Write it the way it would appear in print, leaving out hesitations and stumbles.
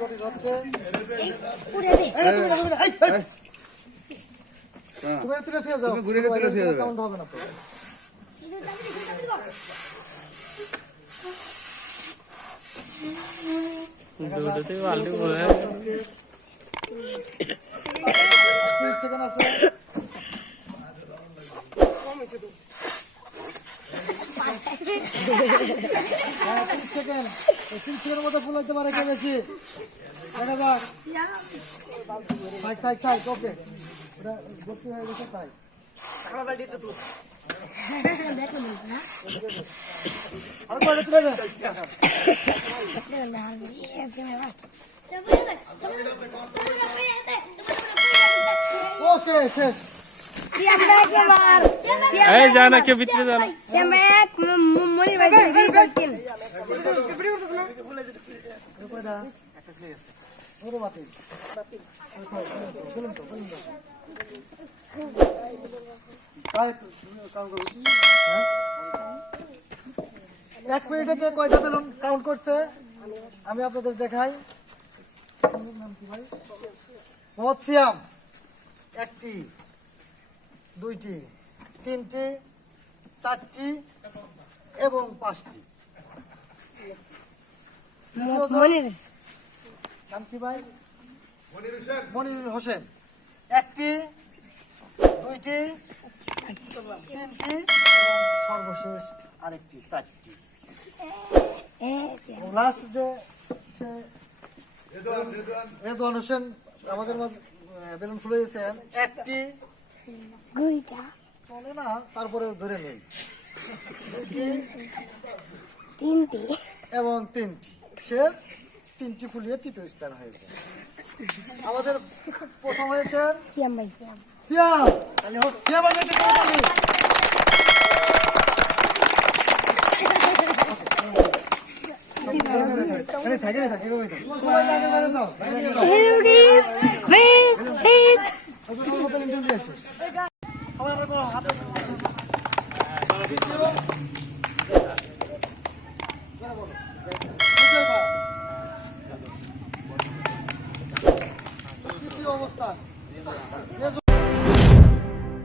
জটিল হচ্ছে। তুমি ঘুরে তুলে ফিরে যাবে, কাউন্ট হবে না তো। সেকেন্ড আছে, সেকেন্ডের মধ্যে ফুল হইতে পারে কে বেশি, দেখা যাক। ওকে, ওটা ভর্তি হয়ে গেছে তাই। আর কয়টা তুলে দেন? ওকে, শেষ। जाना क्यों भीतर जाना এক মিনিটে কয়টা বেলুন কাউন্ট করছে আমি আপনাদের দেখাই। মোহাম্মদ সিয়াম একটি, দুইটি, তিনটি, চারটি এবং পাঁচটি। নাম কি ভাই? মনির হোসেন একটি, দুইটি, তিনটি এবং সর্বশেষ আরেকটি, চারটি। লাস্ট যে রেদওয়ান হোসেন আমাদের মাঝে বেলুন ফুলিয়েছেন একটি, চলে না, তারপরে ধরে নেই, দুইটি, তিনটি এবং তিনটি। সে তিনটি ফুলিয়ে তৃতীয় স্থান হয়েছে। আমাদের প্রথম হয়েছে সিয়াম ভাই। সিয়াম। সিয়াম ভাই একটা করে বলি। থাকে সবাই আগে বেরো যাও, বাইরে নিয়ে যাও। সবাই আমরা হাতে